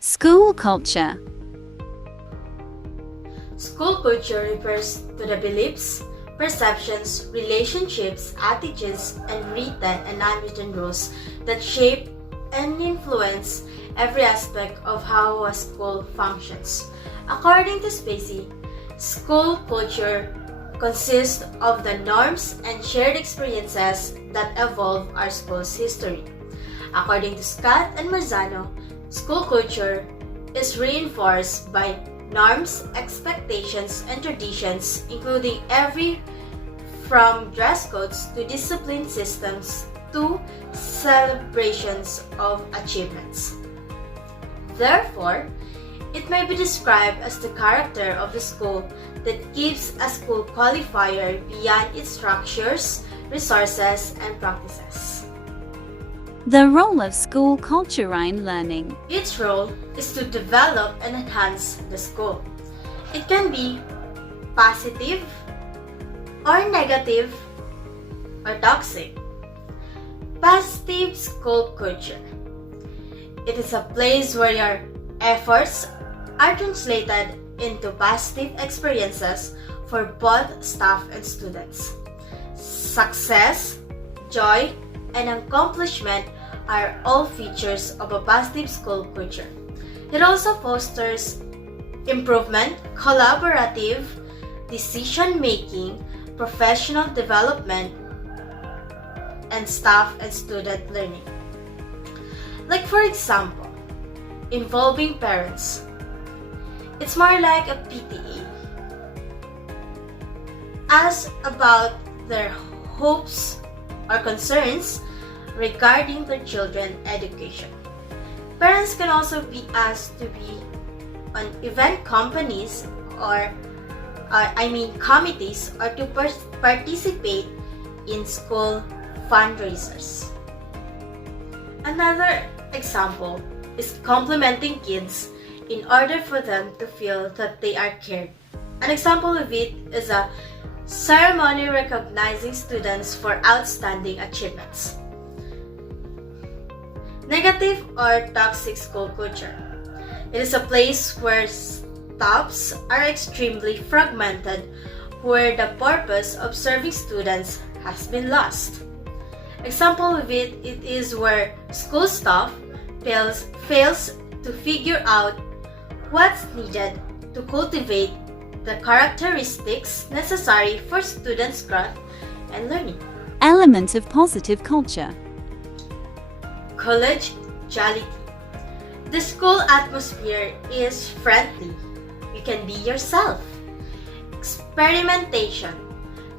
School culture. School culture refers to the beliefs, perceptions, relationships, attitudes, and written and unwritten rules that shape and influence every aspect of how a school functions. According to Spacey, school culture consists of the norms and shared experiences that evolve our school's history. According to Scott and Marzano, school culture is reinforced by norms, expectations, and traditions, including every from dress codes to discipline systems to celebrations of achievements. Therefore, it may be described as the character of the school that gives a school qualifier beyond its structures, resources, and practices. The role of school culture in learning. Its role is to develop and enhance the school. It can be positive or negative or toxic. Positive school culture. It is a place where your efforts are translated into positive experiences for both staff and students. Success, joy, and accomplishment are all features of a positive school culture. It also fosters improvement, collaborative decision-making, professional development, and staff and student learning. Like for example, involving parents. It's more like a PTA. Ask about their hopes or concerns regarding their children's education. Parents can also be asked to be on event companies or committees or to participate in school fundraisers. Another example is complimenting kids in order for them to feel that they are cared. An example of it is a ceremony recognizing students for outstanding achievements. Negative or toxic school culture. It is a place where staffs are extremely fragmented, where the purpose of serving students has been lost. Example of it is where school staff fails to figure out what's needed to cultivate the characteristics necessary for students' growth and learning. Element of positive culture. Collegiality. The school atmosphere is friendly. You can be yourself. Experimentation.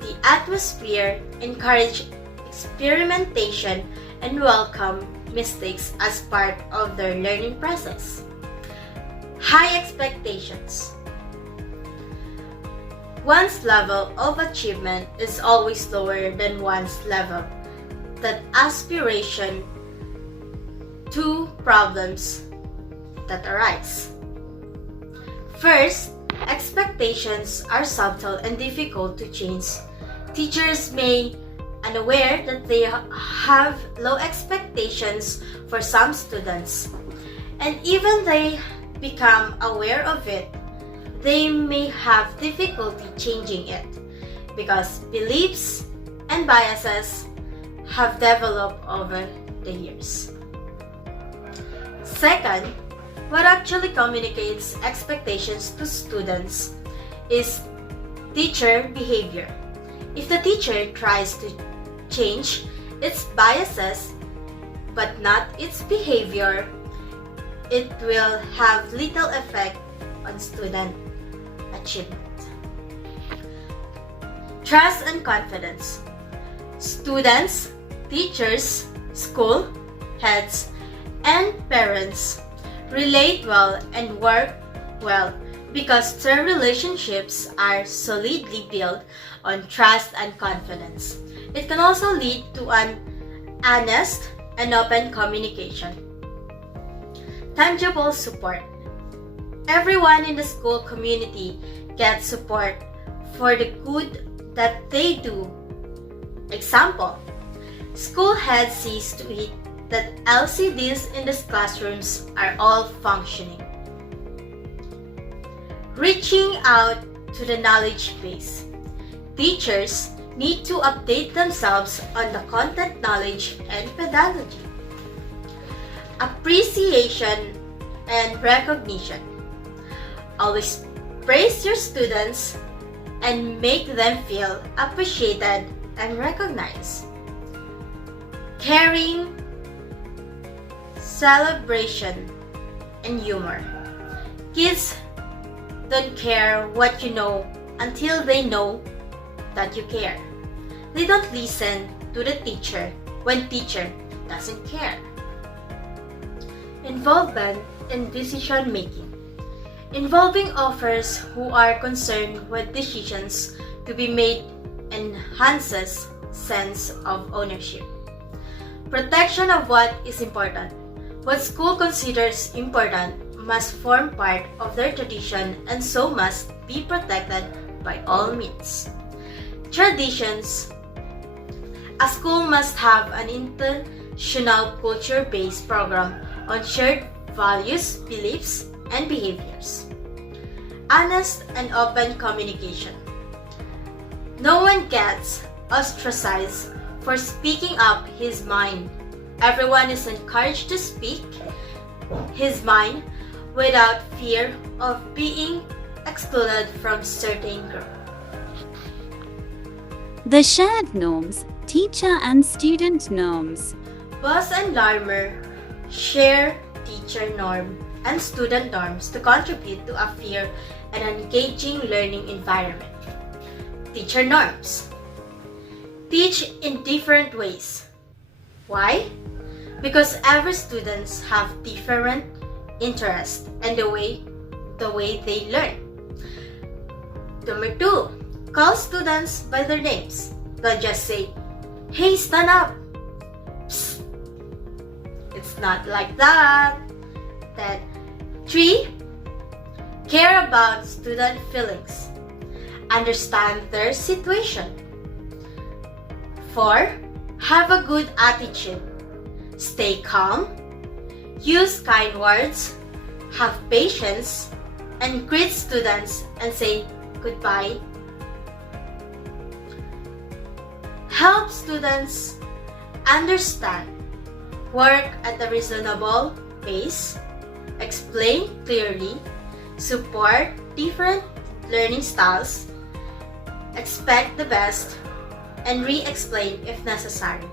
The atmosphere encourages experimentation and welcome mistakes as part of their learning process. High expectations. One's level of achievement is always lower than one's level. That aspiration to problems that arise. First, expectations are subtle and difficult to change. Teachers may unaware that they have low expectations for some students, and even they become aware of it, they may have difficulty changing it because beliefs and biases have developed over the years. Second, what actually communicates expectations to students is teacher behavior. If the teacher tries to change its biases but not its behavior, it will have little effect on student achievement. Trust and confidence. Students, teachers, school heads, and parents relate well and work well because their relationships are solidly built on trust and confidence. It can also lead to an honest and open communication. Tangible support. Everyone in the school community gets support for the good that they do. Example, school head sees to it that LCDs in the classrooms are all functioning. Reaching out to the knowledge base. Teachers need to update themselves on the content knowledge and pedagogy. Appreciation and recognition. Always praise your students and make them feel appreciated and recognized. Caring, celebration, and humor. Kids don't care what you know until they know that you care. They don't listen to the teacher when teacher doesn't care. Involvement in decision making. Involving offers who are concerned with decisions to be made enhances sense of ownership. Protection of what is important. What school considers important must form part of their tradition and so must be protected by all means. Traditions. A school must have an intentional culture-based program on shared values, beliefs, and behaviors. Honest and open communication. No one gets ostracized for speaking up his mind. Everyone is encouraged to speak his mind without fear of being excluded from certain group. The shared norms, teacher and student norms. Boss and Larmer share teacher norm and student norms to contribute to a fair and engaging learning environment. Teacher norms. Teach in different ways. Why? Because every students have different interests and the way they learn. Number 2, call students by their names. Don't just say, "Hey, stand up." Psst. It's not like that. Then 3, care about student feelings. Understand their situation. 4, have a good attitude. Stay calm. Use kind words. Have patience. And greet students and say goodbye. Help students understand. Work at a reasonable pace. Explain clearly. Support different learning styles. Expect the best. And re-explain if necessary.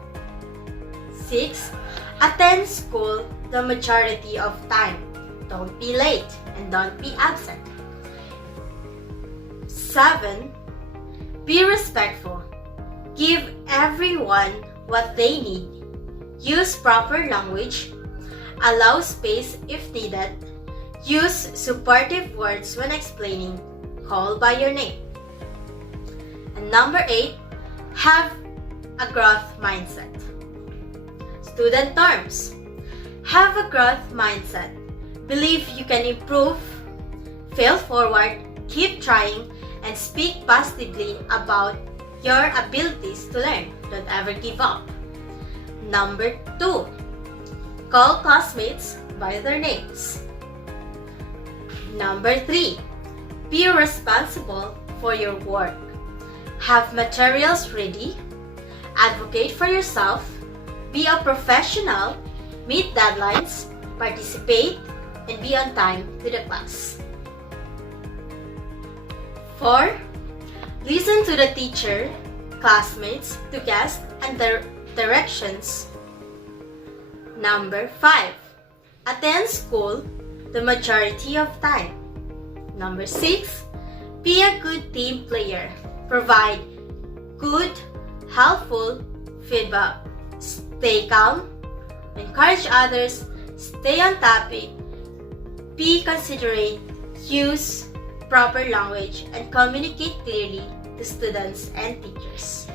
6, attend school the majority of time. Don't be late and don't be absent. 7, be respectful. Give everyone what they need. Use proper language. Allow space if needed. Use supportive words when explaining. Call by your name. And number 8, have a growth mindset. Student norms. Have a growth mindset. Believe you can improve, fail forward, keep trying, and speak positively about your abilities to learn. Don't ever give up. Number 2, call classmates by their names. Number 3, be responsible for your work. Have materials ready. Advocate for yourself. Be a professional. Meet deadlines. Participate. And be on time to the class. 4, listen to the teacher, classmates, to guests, and their directions. Number 5, attend school the majority of time. Number 6, be a good team player. Provide good, helpful feedback. Stay calm. Encourage others. Stay on topic. Be considerate. Use proper language and communicate clearly to students and teachers.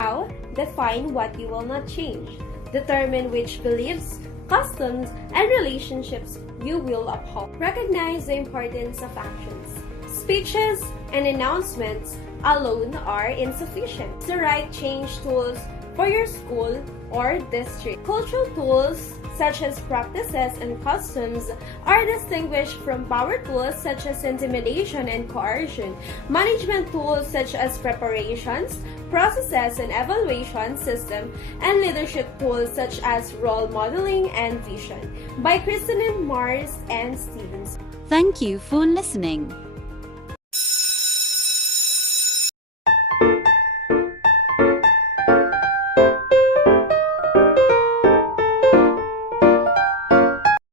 Now, define what you will not change. Determine which beliefs, customs, and relationships you will uphold. Recognize the importance of actions. Speeches and announcements alone are insufficient. The right change tools for your school or district. Cultural tools such as practices and customs are distinguished from power tools such as intimidation and coercion. Management tools such as preparations, processes and evaluation system, and leadership tools such as role modeling and vision. By Kristen Mars and Stevens. Thank you for listening.